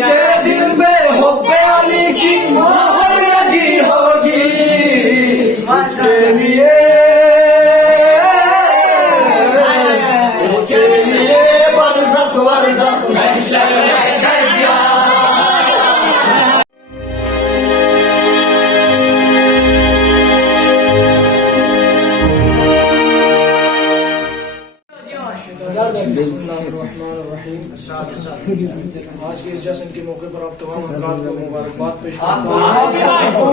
जिसके दिल पे हुब्बे अली की मोहर लगी होगी उसके लिए बरज़ख बरज़ख महशर महशर क्या। बिस्मिल्लाहिर्रहमानिर्रहीम। आज के इस जश्न के मौके पर आप तमाम हज़रात को मुबारकबाद पेश करता हूँ।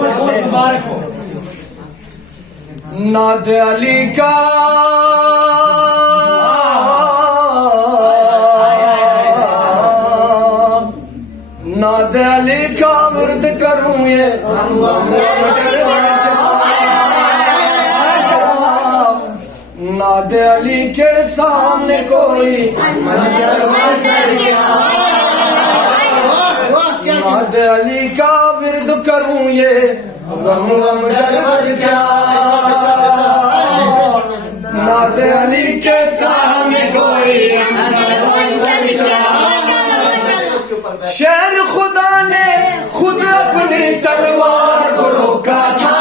नाद अली का नाद अली का विर्द करूँ ये नाद अली के सामने कोई नाद अली का विर्द करूँ ये गम गम डर डर क्या। नाद अली के सामने कोई शेर खुदा ने खुद अपनी तलवार को रोका था।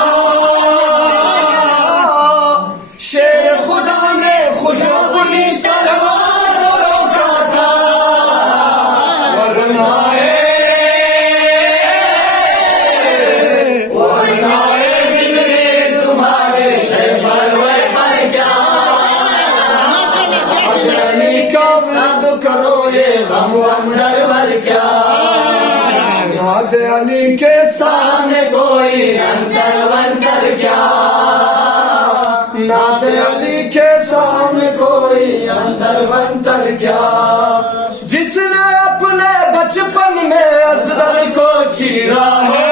शेर खुदा ने खुद अपनी तलवार को रोका था। वरनाए जिब्रील तुम्हारे शहर पर क्या। अली का विर्द करो ये गम गम डर भर क्या। नाद अली के सामने कोई अंतर बंतर क्या। नाद अली के सामने कोई अंतर बंतर क्या। जिसने अपने बचपन में अजगर को चीरा है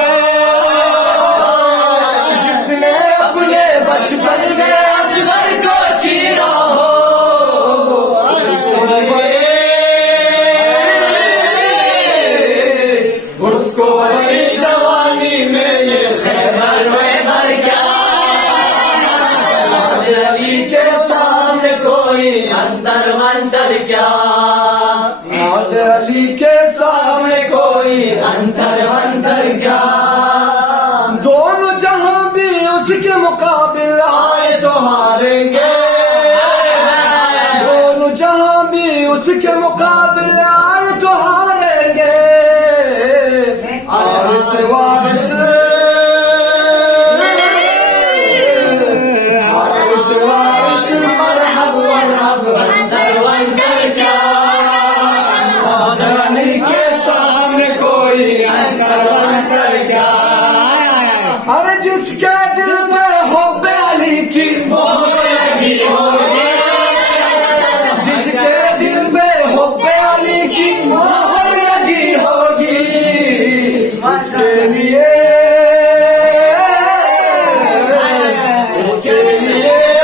जिसने अपने बचपन में अजगर को चीरा हो उसको बड़ी जवानी में ये खैबर वैबर क्या। अली के सामने कोई अंतर मंतर क्या। नाद अली के सामने कोई अंतर मंतर क्या। दोनों जहां भी उसके मुकाबले आए तो हारेंगे। दोनों जहां भी उसके मुकाबले आए तो हारेंगे। वारिस वारिस वारिस वारिस मरहब मरहब अंतर वंतर क्या। अली के सामने कोई अंतर वंतर क्या। अरे जिसके दिल में हुब्बे अली की मोहर लगी होगी जिसके दिल में हुब्बे अली की मोहर लगी होगी उसके लिए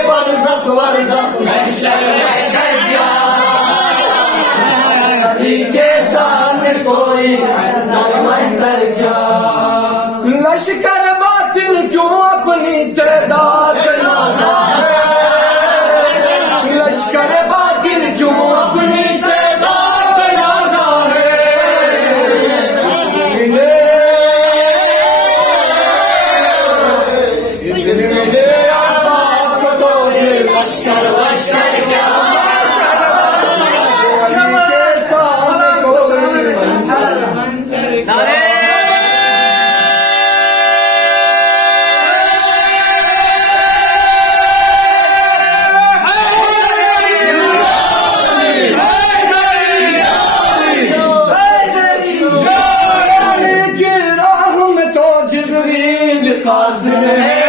बरज़ख बरज़ख महशर महशर क्या। अली के सामने कोई अंतर मंतर क्या। लश्कर बातिल क्यों अपनी तादाद नाज़ा है। लश्कर बातिल क्यों अपनी तादाद नाज़ा है। इसलिए अब्बास को तो ये लश्कर वश्कर क्या। अली के सामने कोई अंतर मंतर क्या। कासिर है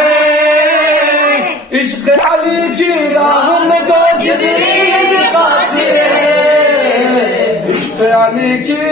इश्क़ अली की राह में तो जिब्रील कासिर है। इश्क़ अली की